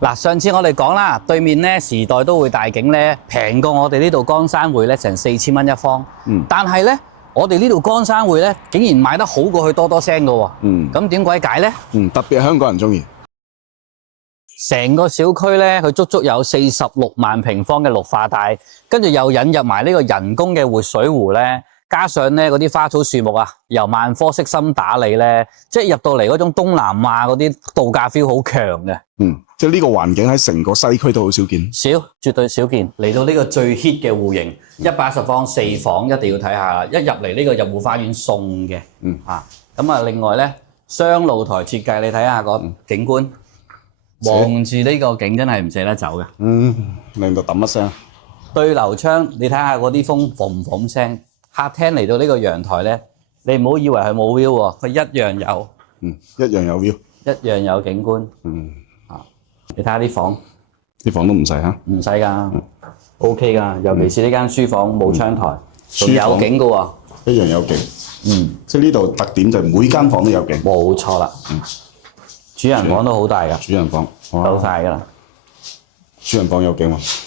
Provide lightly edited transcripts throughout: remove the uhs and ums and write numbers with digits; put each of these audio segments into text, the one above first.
嗱，上次我哋講啦，對面咧時代都會大景咧平過我哋呢度江山匯咧成4000蚊一方。但係咧我哋呢度江山匯咧竟然賣得好過去多多聲㗎喎。咁點鬼解咧？特別係香港人中意。成個小區咧，佢足足有46萬平方嘅綠化帶，跟住又引入埋呢個人工嘅活水湖咧。加上咧嗰啲花草樹木啊，由萬科悉心打理咧，即係入到嚟嗰種東南亞嗰啲度假 feel 好強嘅。即係呢個環境喺成個西區都好少見。少，絕對少見。嚟到呢個最 hit 嘅戶型，110方4房，一定要睇下啦。一入嚟呢個入戶花園送嘅。咁啊，另外咧雙露台設計，你睇下個景觀，望住呢個景真係唔捨得走嘅。令到揼一聲。對流窗，你睇下嗰啲風嘭嘭聲。客廳嚟到呢個陽台咧，你唔好以為佢冇 view 喎，佢一樣有。一樣有 view。一樣有景觀。你睇下啲房。啲房都唔細嚇。唔細㗎，OK 㗎，尤其是呢間書房冇窗台，仲有景㗎喎。一樣有景。即係呢度特點就係每間房都有景。冇錯啦。主人房都好大㗎。主人房。夠晒㗎啦。主人房有景喎。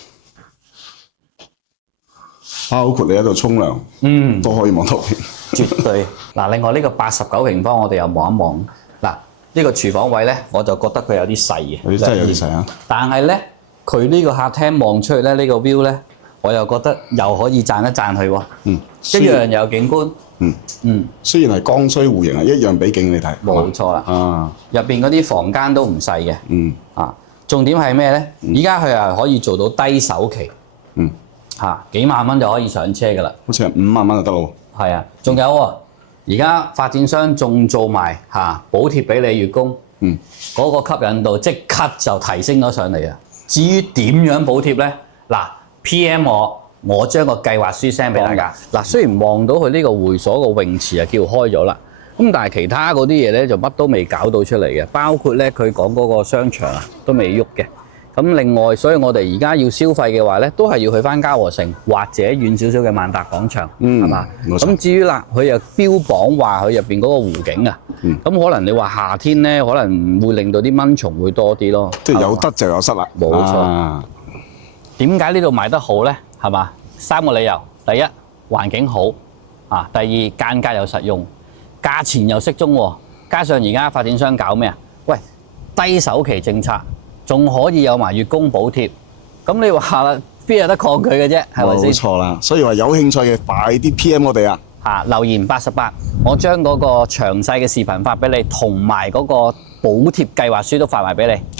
包括你喺度沖涼，都可以望到景。絕對。嗱，另外呢個89平方，我哋又望一望。嗱，呢個廚房位咧，我就覺得佢有啲細嘅。佢真係有啲細啊！但係咧，佢呢個客廳望出去咧，呢個 view 咧，我又覺得又可以讚一讚佢喎。一樣有景觀。雖然係剛需戶型啊，一樣俾景你睇。冇錯啦。入邊嗰啲房間都唔細嘅。重點係咩咧？而家佢係可以做到低首期。幾萬蚊就可以上車㗎啦，好似係5萬蚊就得咯。係啊，仲有喎，而家發展商仲做埋補貼俾你月供，嗰個吸引度即刻就提升咗上嚟啊！至於點樣補貼咧？嗱 ，PM 我將個計劃書 send 俾大家。嗱，雖然望到佢呢個會所個泳池啊叫開咗啦，咁但係其他嗰啲嘢咧就乜都未搞到出嚟嘅，包括咧佢講嗰個商場啊都未喐嘅。咁另外，所以我哋而家要消費嘅話咧，都係要去翻嘉禾城或者遠少少嘅萬達廣場，係嘛？咁至於啦，佢又標榜話佢入邊嗰個湖景啊，咁可能你話夏天咧，可能會令到啲蚊蟲會多啲咯。即係有得就有失啦。冇錯。點解呢度賣得好咧？係嘛？3個理由：第一，環境好；第二，間隔又實用，價錢又適中喎。加上而家發展商搞咩啊？喂，低首期政策。仲可以有埋月供補貼，咁你話啦，邊有得抗拒嘅啫？係咪先？冇錯啦，所以話有興趣嘅快啲 PM 我哋啊！留言88，我將嗰個詳細嘅視頻發俾你，同埋嗰個補貼計劃書都發埋俾你。